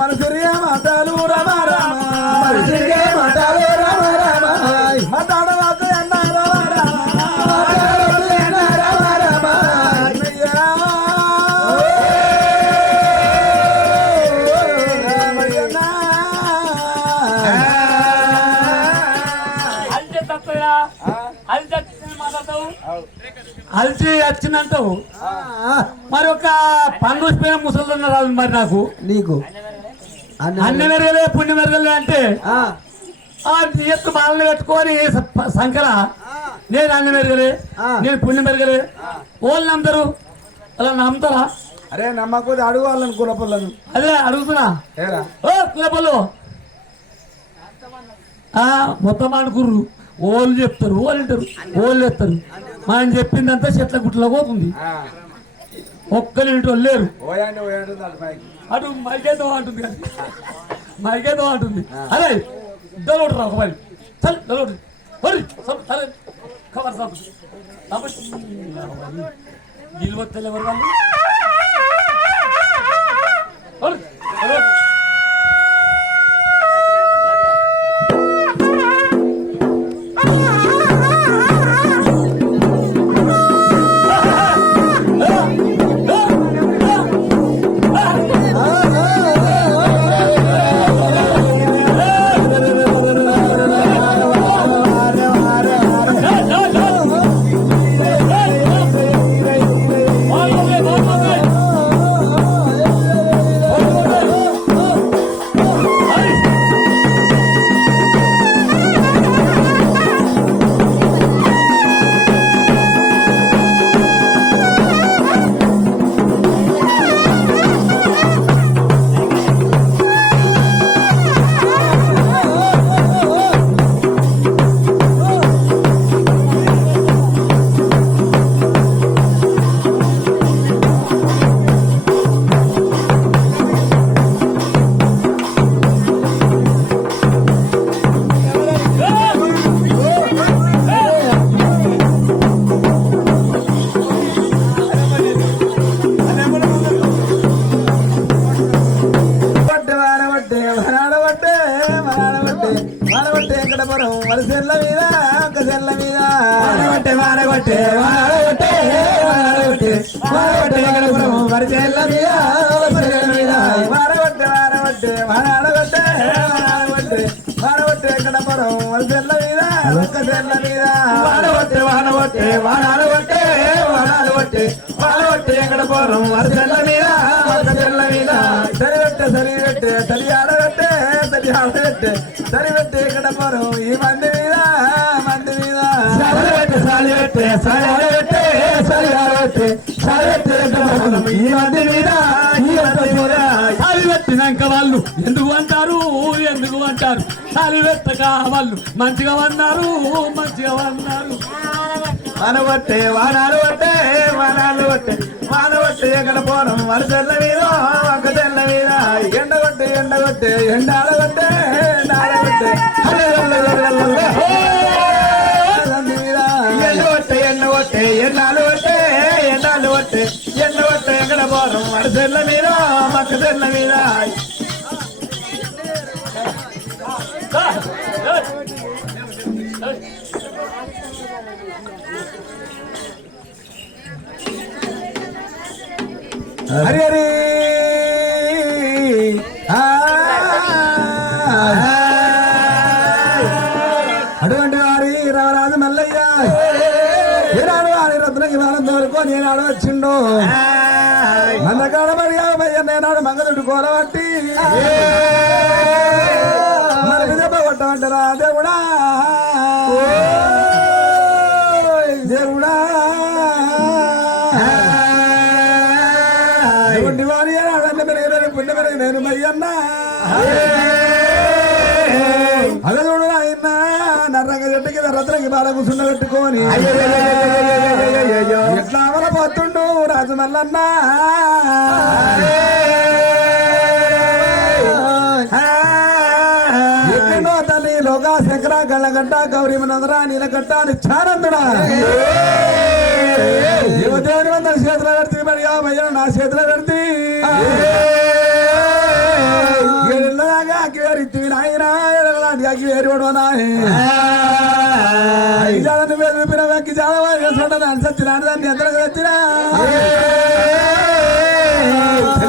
మనసురియ మాటలు రమ రమ మాటలు రమ రమ మాట్లాడవద్దు అన్న రమ రమ అలిచి వచ్చిందంటావు మరి ఒక పండుగ ముసలిదన్న రాదు మరి నాకు నీకు అన్ని మెరగలే పుణ్య మెరగలే అంటే ఎత్తు మాలని పెట్టుకొని సంకర నేను అన్ని మెరగలే నేను పుణ్య మెరగలే వాళ్ళు నమ్ముతారు అలా నమ్ముతారా? అరే నమ్మకపోతే అడుగు వాళ్ళని కులపల్లను. అదే అడుగుతున్నా ఓ కులపల్లు మొత్తం అనుకుర్రు ఓళ్ళు చెప్తారు ఓళ్ళు వింటారు ఓళ్ళు ఎత్తారు మనం చెప్పిందంతా చెట్ల గుట్ల పోతుంది. ఒక్కరింటో లేరు అటు మైకేదో అంటుంది కదా మైకేదో అంటుంది. అరే డలోడు రా మరి చల్ డలోడు సరే ఖబర్ సాబ్ నిల్వత్తలు ఎవరు వాళ్ళు వలసెల్ల మీద ఒక సెల్ల మీద వానగొట్టే వానగొట్టే వానగొట్టే వానగొట్టే వానగొట్టే ఎక్కడపురం వలసెల్ల మీద మీద వానగొట్టే వానగొట్టే వానగొట్టే వానగొట్టే వానగొట్టే ఎక్కడపురం వలసెల్ల మీద ఒక సెల్ల మీద వానగొట్టే వానగొట్టే వానగొట్టే వానగొట్టే వానగొట్టే ఎక్కడపురం వలసెల్ల మీద ఒక సెల్ల మీద సరిగొట్టే సరిగొట్టే సరి ఆడగొట్టే సరి ఆడగొట్టే సరిగొట్టే ఎక్కడపురం ఈ మంది మీద మంది మీద సాలిగొట్టే సాలిగొట్టే సాలిగొట్టే సాలిగొట్టే ఈ మంది మీద ఈ మంది మీద సాలిగొట్టినాక వాళ్ళు ఎందుకు అంటారు ఎందుకు అంటారు సాలిగొట్టక వాళ్ళు మంచిగా అన్నారు మంచిగా అన్నారు. వానగొట్టే వానాలు కొట్టే వానాలు కొట్టే వానగొట్టే ఎక్కడ పోవడం వరసెల్ల మీద ఒక తెల్ల మీద ఎండగొట్టే ఎండగొట్టే ఎండాడగొట్టే ఎండాడగొట్టే ఎండగొట్టే ఎండగొట్టే ఎండాలు కొట్టే ఎండాలు కొట్టే ఎండగొట్టే ఎక్కడ పోవడం వరసెల్ల మీద ఒక తెల్ల మీద హరి హరి అటువంటి వారి రారాజు మల్లయ్య ఈనాడు వారి రత్నకి వారం వరకు నేను ఆడవచ్చిండు మందకాడ మర్యాదయ్య నేనాడు మంగదుడు కోరబట్టి మనకి దెబ్బ కొట్టమంటారా దేవుడా దేవుడా పుణ్య పెరిగి నేను మయ్యన్నా అగదుడు ఆయన నర్రంగ చెట్టుకి రత్నకి బాల కూర్చుండ పెట్టుకొని ఎట్లా అమరపోతుండు రాజు మల్లన్నా ఎక్కడో తల్లి లోకాశంకర శంకర గళ్ళగడ్డ గౌరీ నందరా నీలగడ్డ నిత్యానందుడా యువదేవుని వందల చేతిలో పెడితే మరి భయ్య నా చేతిలో పెడితే ఏళ్ళలాగా అక్కివేరిత్తి నాయన ఏళ్ళలాంటి అక్కివేరుడు నాయన వేదిపిన వెక్కి చాలా సచ్చినాడు దాన్ని ఎంతకు వచ్చినా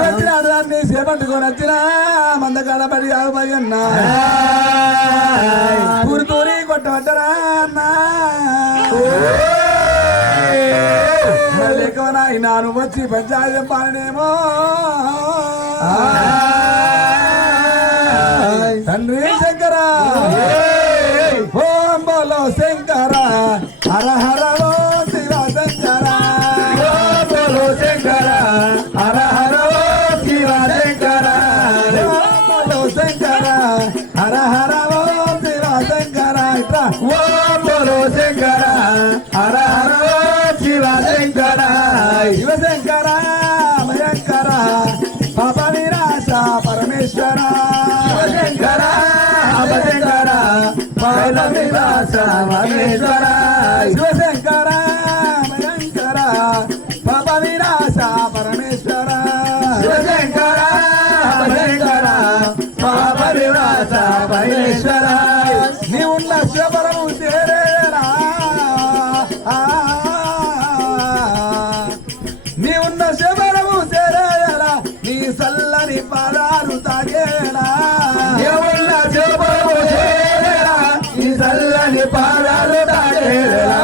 వచ్చినాడు దాన్ని చేపట్టుకొని వచ్చినా మందకాడ పడి ఆగుపోయన్నా తూరి తూరి కొట్టబట్టరా అన్నా నాను వచ్చి పంచాయతీ చెప్పాలనేమో తండ్రి శంకర ఓం బోలో శంకర హర హర ఓ శివ శంకర ఓం బోలో శంకర హర హర ఓ శివ శంకర ఓం బోలో శంకర హర హర ఓ శివ శంకర ఓం బోలో శంకర హర హర ఓ శివ శంకర శివ శంకర భయంకర పాప నిరాశ పరమేశ్వర శంకర శంకర పాప నిరాశ పరమేశ్వర శివ శంకర భయంకర పాప నిరాశ పరమేశ్వర శివ శంకర భయంకర పాప నిరాశ పరమేశ్వర నీవున్న శివరము చేరేరా నీవున్న శివరము చేరేరా నీ సల్లని పాదాలు తాగేరా నీవున్న శివరము చేరేరా నీ సల్లని పాదాలు తాగేరా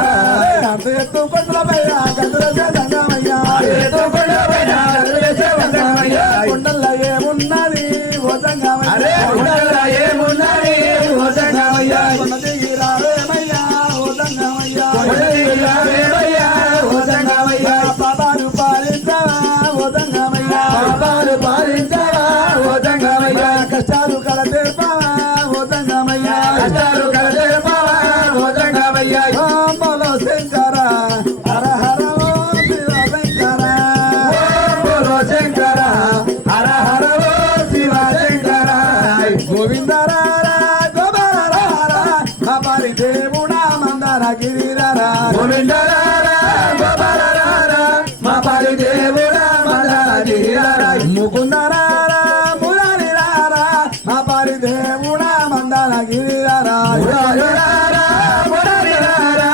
అంత ఎత్తు కొండలపైన గంతుల సంగమయ్యా ఎత్తు కొండలపైన గంతుల సంగమయ్యా కొండల్లో ఏమున్నది ఓ సంగమయ్యా కొండల్లో ఏమున్నది ఓ సంగమయ్యా కొండ దిగి రావేమయ్యా ఓ సంగమయ్యా కొండ దిగి రావేమయ్యా ఓ సంగమయ్యా పాపాలు పాలించవా ఓ సంగమయ్యా పాపాలు పాలించవా ఓ సంగమయ్యా కష్టాలు కల తెరపవా ఓ సంగమయ్యా కష్టాలు కల తెరపవా ఓ సంగమయ్యా ఓం బోలో శంకర హర హర ఓ శివ శంకర ఓం బోలో శంకర హర హర ఓ శివ శంకర గోవిందరారా గోబరారా అపరి దేవుడా మందర గిరిరారా గోవిందరారా గోబరారా అపరి దేవుడా మందర గిరిరారా ముకుందరారా మురారిరారా అపరి దేవుడా మందర గిరిరారా మురారిరారా మురారిరారా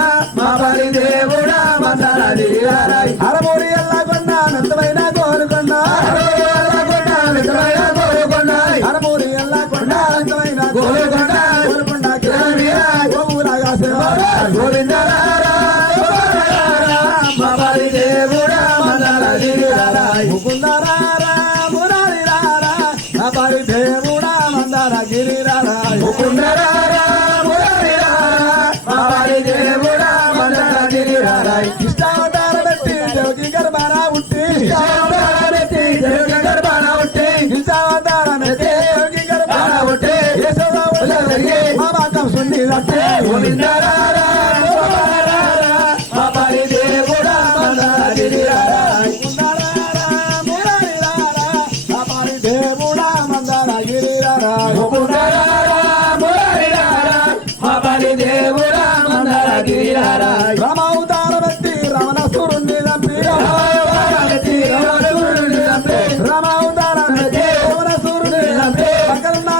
అపరి దేవుడా మందర గిరిరారా అరమూరి ఎల్లగొండ మెత్తమైన కోరుకొండ అరమూరి ఎల్లగొండ మెత్తమైన కోరుకొండ అరమూరి ఎల్లగొండ మెత్తమైన కోరుకొండ కోరుకొండ కిరణీరా గోవురాగా సేవరా గోవిందరారా గోవిందరారా మపరి దేవుడా మందర గిరిరారా ముకుందరారా మురారిరారా మపరి దేవుడా మందర గిరిరారా ముకుందరారా మురారిరారా మపరి దేవుడా మందర గిరిరారా ఇష్టావతార పెట్టి దేవకి గర్భాన ఉట్టి ఇష్టావతార పెట్టి దేవకి గర్భాన ఉట్టి ఇష్టావతార పెట్టి దేవకి గర్భాన ఉట్టి యశోద ఉలగరి మాబాకం సున్ని రట్టే గోవిందరారా గోవిందరారా మపరి దేవుడా మందర గిరిరారా ముకుందరారా మురారిరారా మపరి దేవుడా మందర గిరిరారా ముకుందరారా మురారిరారా మపరి దేవుడా మందర గిరిరారా రామావతార వ్యక్తి రమణసురుణ్ణి నంపి రామావతార వ్యక్తి రమణసురుణ్ణి నంపి పక్కన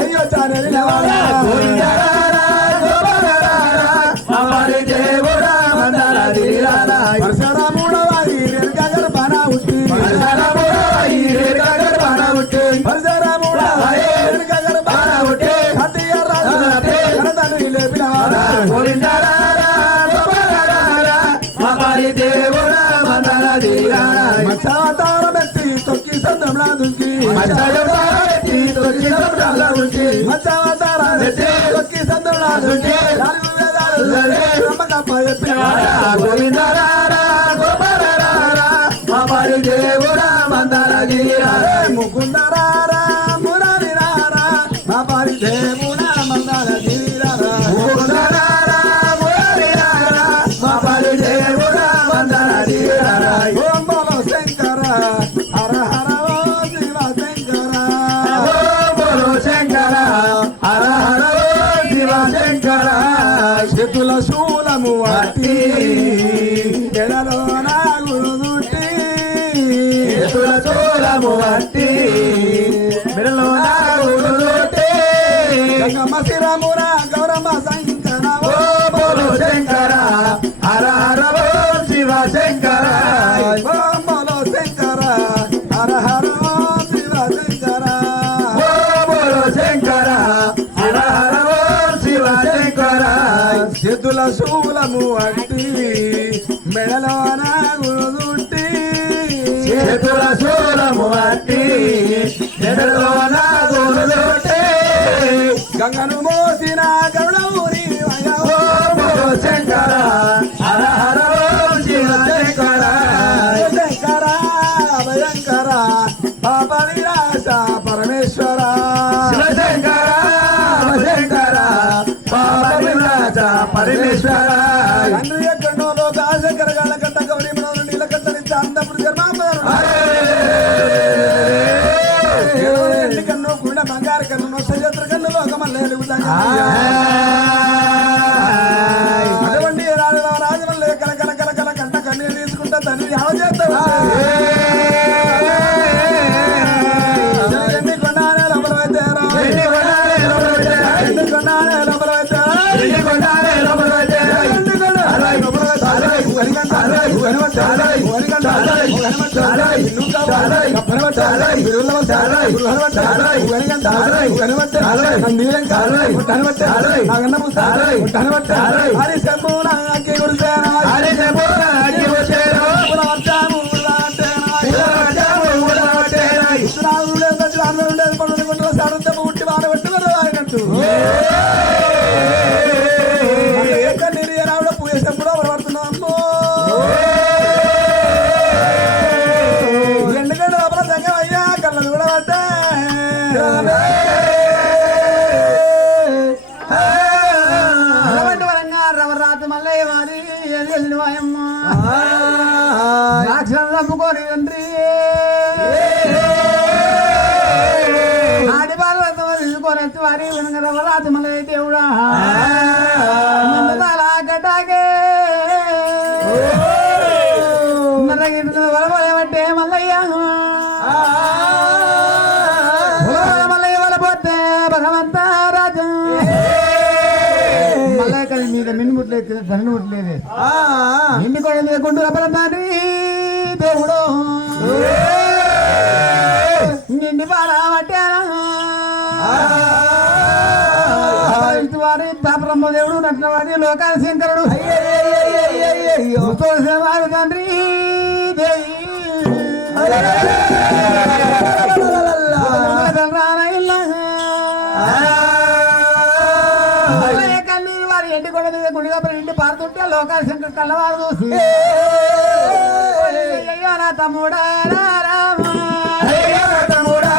అయ్యో చానేరి గోవిందరారా గోవిందరారా మపరి దేవుడా మందర గిరిరారా పరశురాముడవాయి రేణుకా గర్భాన ఉట్టి పరశురాముడవాయి రేణుకా గర్భాన ఉట్టి పరశురాముడవాయి రేణుకా గర్భాన ఉట్టి కతియ రాజు కనతని లేపినవారా గోవిందరారా గోవిందరారా మపరి దేవుడా మందర గిరిరారా మత్స్యావతార వ్యక్తి తొక్కి సంద్రంలా దుంకి మత్స్యావతార వ్యక్తి తొక్కి సంద్రంలా దుంకి మత్స్యావతార వ్యక్తి తొక్కి సంద్రంలా దుంకి నాలుగు వేదాలు నమ్మకప్ప చెప్పినవారా గోవిందరారా గోవిందరారా మపరి దేవుడా మందర గిరిరారా ముకుందరారా మురారిరారా మపరి దేవుడా మందర గిరిరారా ముకుందరారా మురారిరారా మపరి దేవుడా మందర గిరిరారా ఓం బోలో శంకర హర హర ఓ శివ శంకర ఓం బోలో శంకర హర హర ఓ శివ శూలము వట్టి మెడలో నాగులుటే గంగమ్మ శిరమున గౌరమ్మ శంకర ఓ బోలో శంకర హర హర ఓం శివ శంకర ఓం బోలో శంకర హర హర ఓం శివ శంకర ఓ బోలో శంకర హర హర ఓం శివ శంకర చేతుల శూలము అట్టి మెడలో నాగులుట్టి చేతుల శూలము అట్టి మెడలో నాగులుట్టి గంగను మోసిన గరుడౌరి ఓ బోలో శంకర హర హర ఓం శివ శంకర శంకర భయంకర పాప వినాశ పరమేశ్వర శివ శంకర శంకర పాప వినాశ పరమేశ్వర తండ్రి ఎక్కడో లోక శంకర గాల కంట గౌరీ మనోరు నీలకంఠ నుంచి అందపుడు ఎన్ని కన్ను గుండె బంగారు కన్ను సజత్ర కన్ను లోకమల్లే అటువంటి రాజమల్లే కల కల కల కల కంట కన్నీరు తీసుకుంటా తండ్రి యావ చేస్తావా ఎన్ని కొన్నానే లోపల పెట్టారు ఎన్ని కొన్నానే లోపల పెట్టారు ఎన్ని కొన్నానే లోపల పెట్టారు ఉట్టి వాడబట్టి వాడినట్టు రావడం పూజేసినప్పుడు పడుతున్నాము ఎందుకంటే లోపల సంఘం అయ్యా కళ్ళను కూడా పట్టే వరంగా రవరాతి మల్లయ్య వారి వెళ్ళివాయమ్మ రాక్షలు నమ్ముకోని తండ్రి ఆడి బాలతో తీసుకొని వారి వెనక రవరాతి మల్లయ్య దేవుడా గటాకే వలబోయమంటే మల్లయ్య మల్లయ్య వలపోతే భగవంత రాజు మల్లయ్య కానీ మీద మిన్నుముట్లేదు ధను ముట్లేదు నిండి కూడా లేకుండా రపలతాని దేవుడు నిండి పాడబట్టారా వారి తాపరమ్మ దేవుడు నటినవాడి లోకాల శంకరుడు తండ్రి దేవి కన్నీరు వారి ఎండి కొండ మీద గుడిగా ఇంటి పారుతుంటే లోకాల శంకర్ కళ్ళవారు చూసి అయ్యో నా తమ్ముడా తమ్ముడా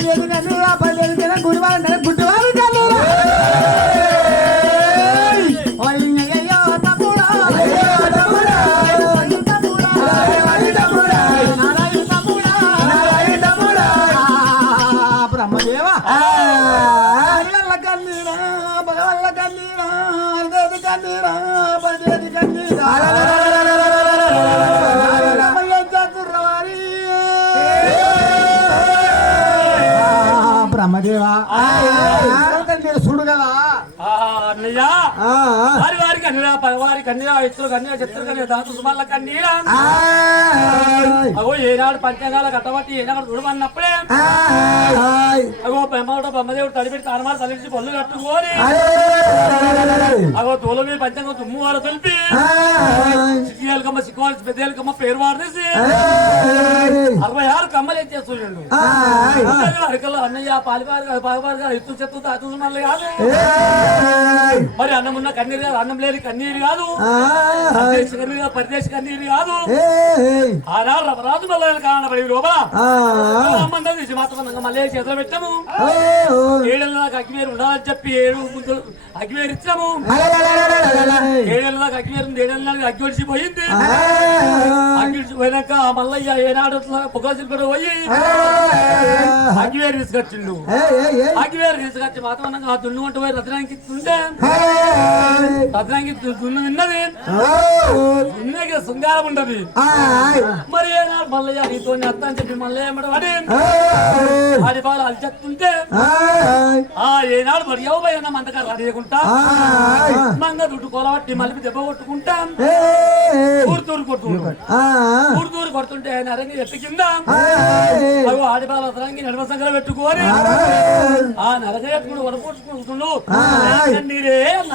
పదిహేను కన్నీరా 15 గుడివారం గుడ్డివారం కన్నీరా అయ్యో తమ్ముడా బ్రహ్మదేవా కన్నీరా భగవల్ల కన్నీరా కన్నీరా 15 కన్నీరా బ్రహ్మదేవా చూడు కదా అన్నయ్య వారి వారికి అన్నీరా పగవారి కన్నీరా ఇతరు కన్నీరా చిత్ర కన్నీరా దాంతో సుమార్ల కన్నీరా అగో ఏనాడు పంచంగాల కట్టబట్టి ఏనాడు చూడమన్నప్పుడే అగో బ్రహ్మదేవుడు తడిపెట్టి తానమారు తలిచి పళ్ళు కట్టుకోని అగో తోలు మీద పంచంగా తుమ్ము వారు తెలిపి చిక్కియాలకమ్మ చిక్కువాలి పెద్దలకమ్మ పేరు వాడేసి 66 కమ్మలు ఎత్తేస్తుండు అరకల్లో అన్నయ్య పాలిపారు ఎత్తు చెత్త తాతు మళ్ళీ కాదు మరి అన్నం ఉన్న కన్నీరు కాదు అన్నం లేని కన్నీరు కాదు కన్నీరు పరిదేశ కన్నీరు కాదు ఆనాడు రమరాజు మళ్ళీ కానబడి లోపల తీసి మాత్రం మళ్ళీ చేతిలో పెట్టాము 7 ఏళ్ళ దాకా అగ్గివేరు ఉండాలని చెప్పి 7 అగ్గివేరు ఇచ్చాము 7 ఏళ్ళ దాకా అగ్గివేరు 7 ఏళ్ళ అగ్గి ఒడిచిపోయింది అగ్గి పోయినాక మల్లయ్య ఏనాడు పొగాసులు కూడా పోయి అగ్గివేరు తీసుకొచ్చిండు అగ్గివేరు తీసుకొచ్చి మాత్రం ఆ దున్ను వంట పోయి రత్నానికి ఇస్తుంటే రత్నానికి దున్ను తిన్నది దున్నకి శృంగారం ఉండదు మరి ఏనాడు మల్లయ్య నీతో అత్త అని చెప్పి మల్లయ్య పడి ఆడి బాగా అది చెప్తుంటే ఏనాడు మరి ఎవరైనా మందగా రెడీయకుంటా మంగ దుడ్డు కొలబట్టి మళ్ళీ దెబ్బ కొట్టుకుంటా ఊరుతూరు కొడుతుంటే నరంగి ఎట్టు కింద ఆడిపాల రథరాంగి నడమ సంగర పెట్టుకోని ఆ నరగ ఎట్టుకుని వడపోట్టుకుంటుండు నీరే అన్న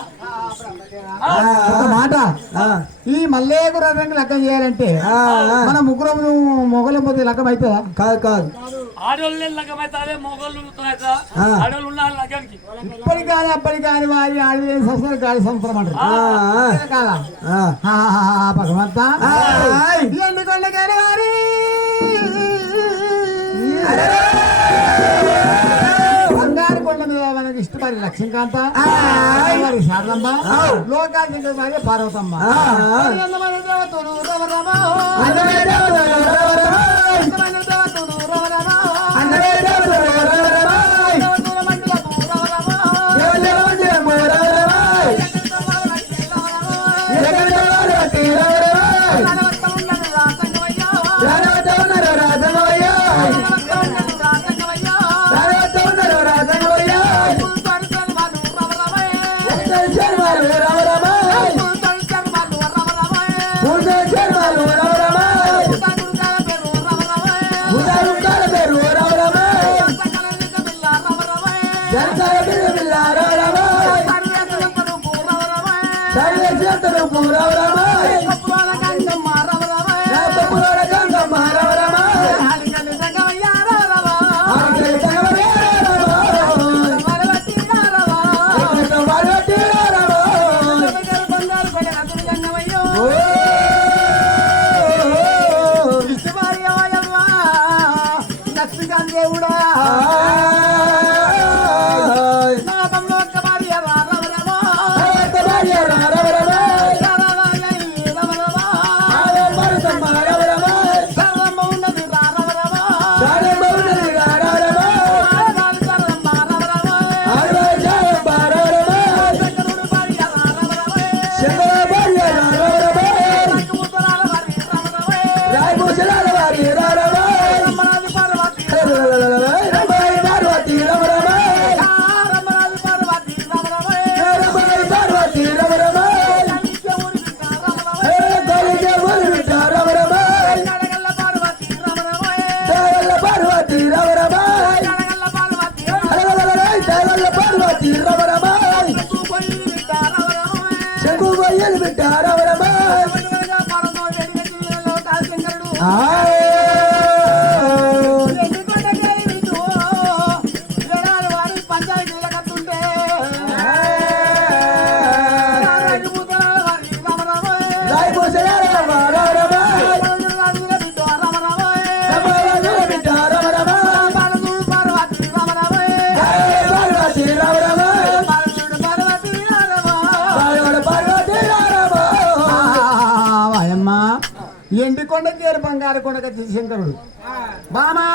మాట ఈ మల్లేగు రథంకి లగ్గం చేయాలంటే మన ముగ్గురు మొగల పోతే లగ్గం అవుతుందా? కాదు కాదు ఆడోళ్ళే లగ్గం అవుతారే మొగోళ్ళు ఆడోళ్ళు ఉన్న లగ్గానికి ఇప్పటి కానీ అప్పటి కానీ వారి ఆడి సంవత్సరం గాలి సంవత్సరం అంటారు కాదా భగవంత ఎందుకంటే కానీ వారి బంగారు కొండ మీద మనకి ఇష్టపడి లక్ష్మీకాంత మరి శారదమ్మ లోకానికి మరి పార్వతమ్మ దేవతలు కొండకేరు బంగారు కొండక శంకరుడు బామా